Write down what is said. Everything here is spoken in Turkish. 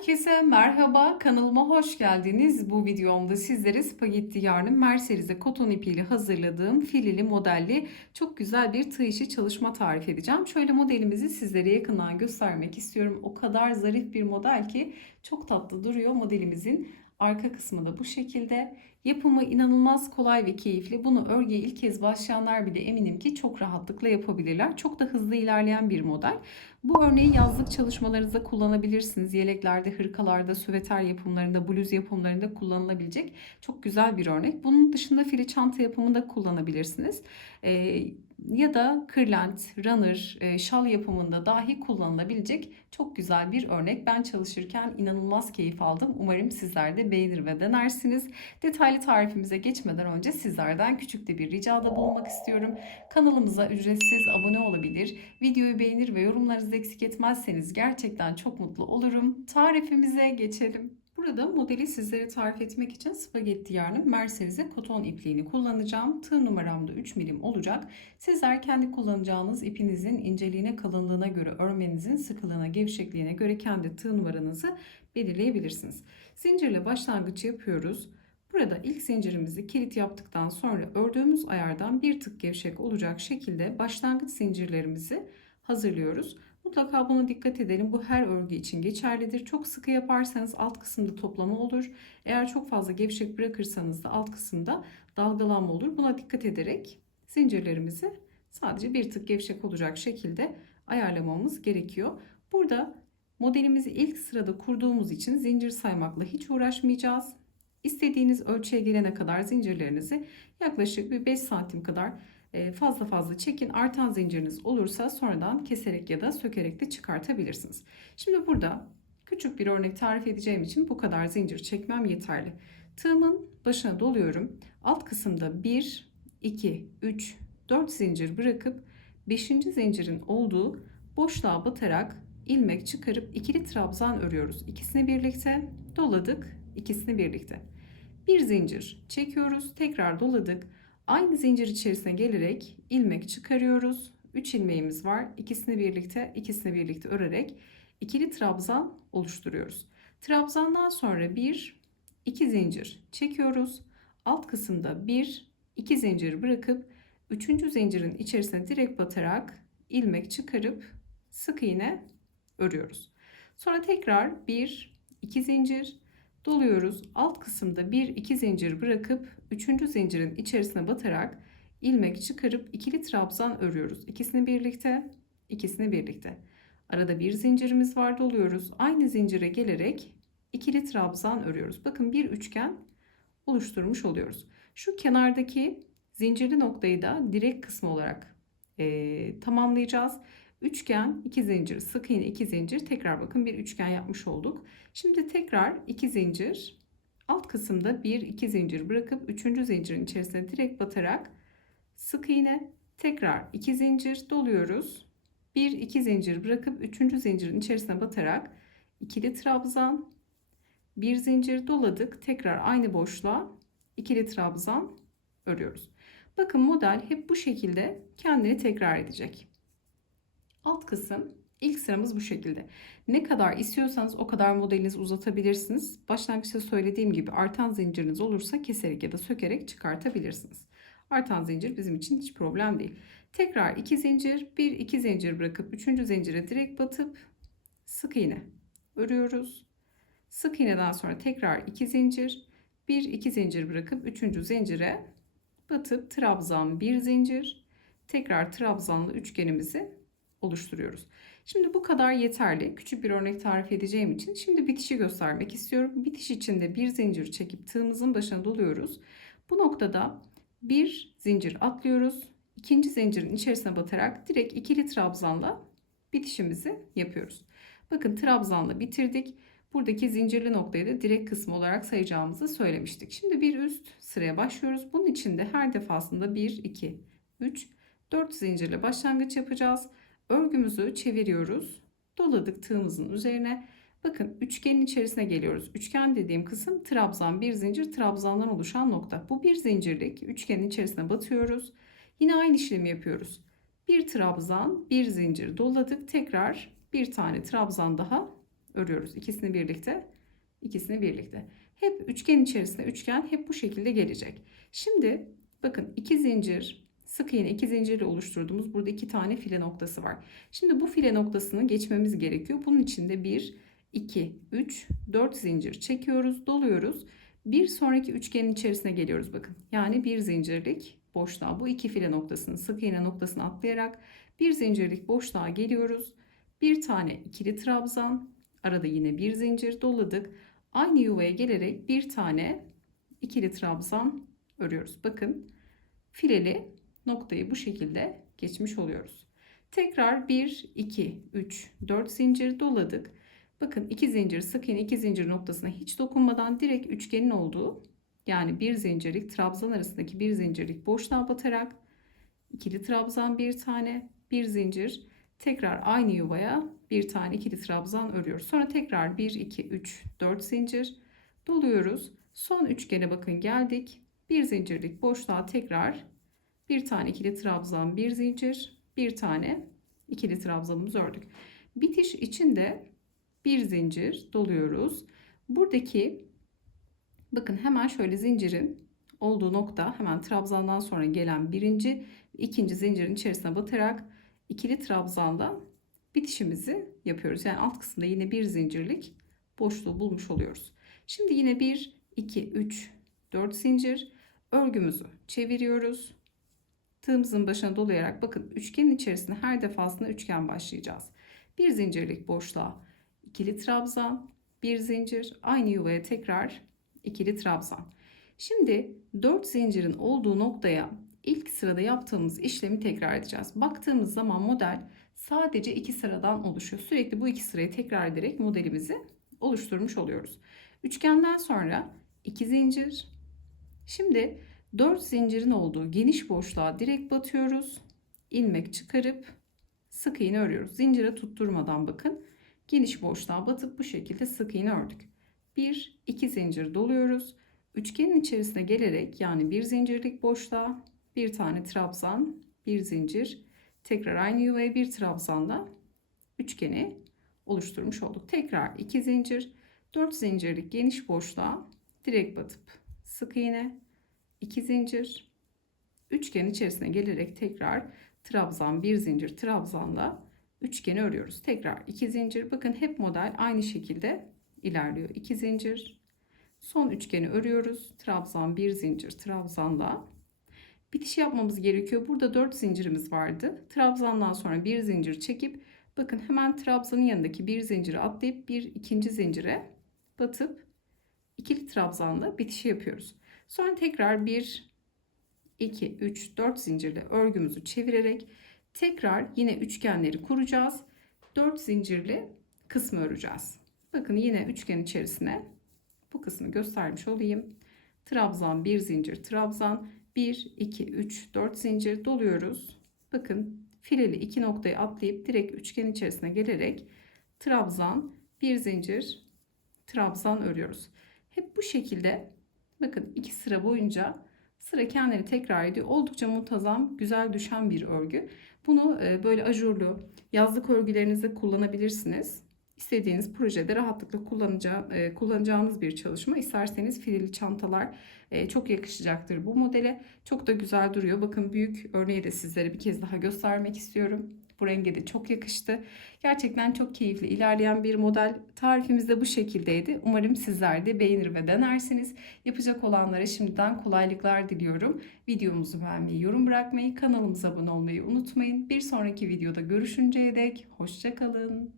Herkese merhaba, kanalıma hoş geldiniz. Bu videomda sizlere spagetti yarnın Mercerize koton ipiyle hazırladığım filili modelli çok güzel bir tığ işi çalışma tarif edeceğim. Şöyle modelimizi sizlere yakından göstermek istiyorum. O kadar zarif bir model ki çok tatlı duruyor modelimizin. Arka kısmı da bu şekilde. Yapımı inanılmaz kolay ve keyifli. Bunu örgüye ilk kez başlayanlar bile eminim ki çok rahatlıkla yapabilirler. Çok da hızlı ilerleyen bir model. Bu örneği yazlık çalışmalarınızda kullanabilirsiniz. Yeleklerde, hırkalarda, süveter yapımlarında, bluz yapımlarında kullanılabilecek çok güzel bir örnek. Bunun dışında fili çanta yapımında kullanabilirsiniz. Ee, ya da kırlent, runner, e, şal yapımında dahi kullanılabilecek çok güzel bir örnek. Ben çalışırken inanılmaz keyif aldım. Umarım sizler de beğenir ve denersiniz. Detaylı tarifimize geçmeden önce sizlerden küçük de bir ricada bulunmak istiyorum. Kanalımıza ücretsiz abone olabilir, videoyu beğenir ve yorumlarınızı eksik etmezseniz gerçekten çok mutlu olurum. Tarifimize geçelim. Burada modeli sizlere tarif etmek için spagetti yarnım Mercerize koton ipliğini kullanacağım. Tığ numaram da 3 milim olacak. Sizler kendi kullanacağınız ipinizin inceliğine, kalınlığına göre, örmenizin sıkılığına, gevşekliğine göre kendi tığ numaranızı belirleyebilirsiniz. Zincirle başlangıç yapıyoruz. Burada ilk zincirimizi kilit yaptıktan sonra ördüğümüz ayardan bir tık gevşek olacak şekilde başlangıç zincirlerimizi hazırlıyoruz. Mutlaka buna dikkat edelim. Bu her örgü için geçerlidir. Çok sıkı yaparsanız alt kısımda toplama olur. Eğer çok fazla gevşek bırakırsanız da alt kısımda dalgalanma olur. Buna dikkat ederek zincirlerimizi sadece bir tık gevşek olacak şekilde ayarlamamız gerekiyor. Burada modelimizi ilk sırada kurduğumuz için zincir saymakla hiç uğraşmayacağız. İstediğiniz ölçüye gelene kadar zincirlerinizi yaklaşık bir 5 santim kadar e, fazla fazla çekin. Artan zinciriniz olursa sonradan keserek ya da sökerek de çıkartabilirsiniz. Şimdi burada küçük bir örnek tarif edeceğim için bu kadar zincir çekmem yeterli. Tığımın başına doluyorum. Alt kısımda 1, 2, 3, 4 zincir bırakıp 5. zincirin olduğu boşluğa batarak ilmek çıkarıp ikili trabzan örüyoruz. İkisini birlikte doladık, ikisini birlikte. Bir zincir çekiyoruz, tekrar doladık. Aynı zincir içerisine gelerek ilmek çıkarıyoruz. 3 ilmeğimiz var. İkisini birlikte, ikisini birlikte örerek ikili trabzan oluşturuyoruz. Trabzandan sonra bir, iki zincir çekiyoruz. Alt kısımda bir, iki zincir bırakıp üçüncü zincirin içerisine direkt batarak ilmek çıkarıp sık iğne örüyoruz. Sonra tekrar bir, iki zincir doluyoruz. Alt kısımda bir, iki zincir bırakıp üçüncü zincirin içerisine batarak ilmek çıkarıp ikili trabzan örüyoruz. İkisini birlikte, ikisini birlikte. Arada bir zincirimiz var doluyoruz. Aynı zincire gelerek ikili trabzan örüyoruz. Bakın bir üçgen oluşturmuş oluyoruz. Şu kenardaki zincirli noktayı da direk kısmı olarak e, tamamlayacağız. Üçgen, iki zincir, sık iğne, iki zincir. Tekrar bakın bir üçgen yapmış olduk. Şimdi tekrar iki zincir. Alt kısımda bir, iki zincir bırakıp üçüncü zincirin içerisine direkt batarak sık iğne. Tekrar iki zincir doluyoruz. Bir, iki zincir bırakıp üçüncü zincirin içerisine batarak ikili trabzan. Bir zincir doladık. Tekrar aynı boşluğa ikili trabzan örüyoruz. Bakın model hep bu şekilde kendini tekrar edecek. Alt kısım ilk sıramız bu şekilde. Ne kadar istiyorsanız o kadar modelinizi uzatabilirsiniz. Başlangıçta söylediğim gibi artan zinciriniz olursa keserek ya da sökerek çıkartabilirsiniz. Artan zincir bizim için hiç problem değil. Tekrar iki zincir, bir iki zincir bırakıp üçüncü zincire direkt batıp sık iğne örüyoruz. Sık iğneden sonra tekrar iki zincir, bir iki zincir bırakıp üçüncü zincire batıp trabzan bir zincir, tekrar trabzanlı üçgenimizi oluşturuyoruz. Şimdi bu kadar yeterli. Küçük bir örnek tarif edeceğim için şimdi bitişi göstermek istiyorum. Bitiş içinde bir zincir çekip tığımızın başına doluyoruz. Bu noktada bir zincir atlıyoruz. İkinci zincirin içerisine batarak direkt ikili trabzanla bitişimizi yapıyoruz. Bakın trabzanla bitirdik. Buradaki zincirli noktayı da direkt kısmı olarak sayacağımızı söylemiştik. Şimdi bir üst sıraya başlıyoruz. Bunun için de her defasında 1, 2, 3, 4 zincirle başlangıç yapacağız. Örgümüzü çeviriyoruz. Doladık tığımızın üzerine. Bakın üçgenin içerisine geliyoruz. Üçgen dediğim kısım trabzan, bir zincir trabzandan oluşan nokta. Bu bir zincirlik üçgenin içerisine batıyoruz. Yine aynı işlemi yapıyoruz. Bir trabzan, bir zincir doladık. Tekrar bir tane trabzan daha örüyoruz. İkisini birlikte, ikisini birlikte. Hep üçgen içerisinde üçgen hep bu şekilde gelecek. Şimdi bakın iki zincir sık iğne iki zincirle oluşturduğumuz burada iki tane file noktası var. Şimdi bu file noktasını geçmemiz gerekiyor. Bunun için de 1, 2, 3, 4 zincir çekiyoruz, doluyoruz. Bir sonraki üçgenin içerisine geliyoruz bakın. Yani bir zincirlik boşluğa bu iki file noktasını sık iğne noktasını atlayarak bir zincirlik boşluğa geliyoruz. Bir tane ikili trabzan, arada yine bir zincir doladık. Aynı yuvaya gelerek bir tane ikili trabzan örüyoruz. Bakın fileli noktayı bu şekilde geçmiş oluyoruz. Tekrar 1, 2, 3, 4 zincir doladık. Bakın iki zincir sık iğne iki zincir noktasına hiç dokunmadan direkt üçgenin olduğu yani bir zincirlik trabzan arasındaki bir zincirlik boşluğa batarak ikili trabzan bir tane bir zincir tekrar aynı yuvaya bir tane ikili trabzan örüyoruz. Sonra tekrar 1 2 3 4 zincir doluyoruz. Son üçgene bakın geldik. Bir zincirlik boşluğa tekrar bir tane ikili trabzan, bir zincir, bir tane ikili trabzanımızı ördük. Bitiş için de bir zincir doluyoruz. Buradaki bakın hemen şöyle zincirin olduğu nokta hemen trabzandan sonra gelen birinci ikinci zincirin içerisine batarak ikili trabzandan bitişimizi yapıyoruz. Yani alt kısımda yine bir zincirlik boşluğu bulmuş oluyoruz. Şimdi yine 1 2 3 4 zincir örgümüzü çeviriyoruz. Tığımızın başına dolayarak bakın üçgenin içerisine her defasında üçgen başlayacağız. Bir zincirlik boşluğa ikili trabzan, bir zincir, aynı yuvaya tekrar ikili trabzan. Şimdi 4 zincirin olduğu noktaya ilk sırada yaptığımız işlemi tekrar edeceğiz. Baktığımız zaman model sadece iki sıradan oluşuyor. Sürekli bu iki sırayı tekrar ederek modelimizi oluşturmuş oluyoruz. Üçgenden sonra 2 zincir. Şimdi 4 zincirin olduğu geniş boşluğa direkt batıyoruz. ilmek çıkarıp sık iğne örüyoruz. Zincire tutturmadan bakın. Geniş boşluğa batıp bu şekilde sık iğne ördük. 1 2 zincir doluyoruz. Üçgenin içerisine gelerek yani bir zincirlik boşluğa bir tane trabzan, bir zincir, tekrar aynı yuvaya bir trabzanla üçgeni oluşturmuş olduk. Tekrar 2 zincir, 4 zincirlik geniş boşluğa direkt batıp sık iğne 2 zincir üçgen içerisine gelerek tekrar trabzan bir zincir trabzanla üçgeni örüyoruz. Tekrar 2 zincir. Bakın hep model aynı şekilde ilerliyor. 2 zincir. Son üçgeni örüyoruz. Trabzan bir zincir trabzanla bitiş yapmamız gerekiyor. Burada 4 zincirimiz vardı. Trabzandan sonra bir zincir çekip bakın hemen trabzanın yanındaki bir zinciri atlayıp bir ikinci zincire batıp ikili trabzanla bitişi yapıyoruz. Sonra tekrar 1 2 3 4 zincirli örgümüzü çevirerek tekrar yine üçgenleri kuracağız. 4 zincirli kısmı öreceğiz. Bakın yine üçgen içerisine bu kısmı göstermiş olayım. Trabzan bir zincir trabzan 1 2 3 4 zincir doluyoruz. Bakın fileli iki noktayı atlayıp direkt üçgen içerisine gelerek trabzan bir zincir trabzan örüyoruz. Hep bu şekilde bakın iki sıra boyunca sıra kendini tekrar ediyor. Oldukça muntazam, güzel düşen bir örgü. Bunu e, böyle ajurlu yazlık örgülerinizde kullanabilirsiniz. İstediğiniz projede rahatlıkla e, kullanacağınız bir çalışma. İsterseniz fileli çantalar e, çok yakışacaktır bu modele. Çok da güzel duruyor. Bakın büyük örneği de sizlere bir kez daha göstermek istiyorum. Bu renge de çok yakıştı. Gerçekten çok keyifli ilerleyen bir model. Tarifimiz de bu şekildeydi. Umarım sizler de beğenir ve denersiniz. Yapacak olanlara şimdiden kolaylıklar diliyorum. Videomuzu beğenmeyi, yorum bırakmayı, kanalımıza abone olmayı unutmayın. Bir sonraki videoda görüşünceye dek hoşçakalın.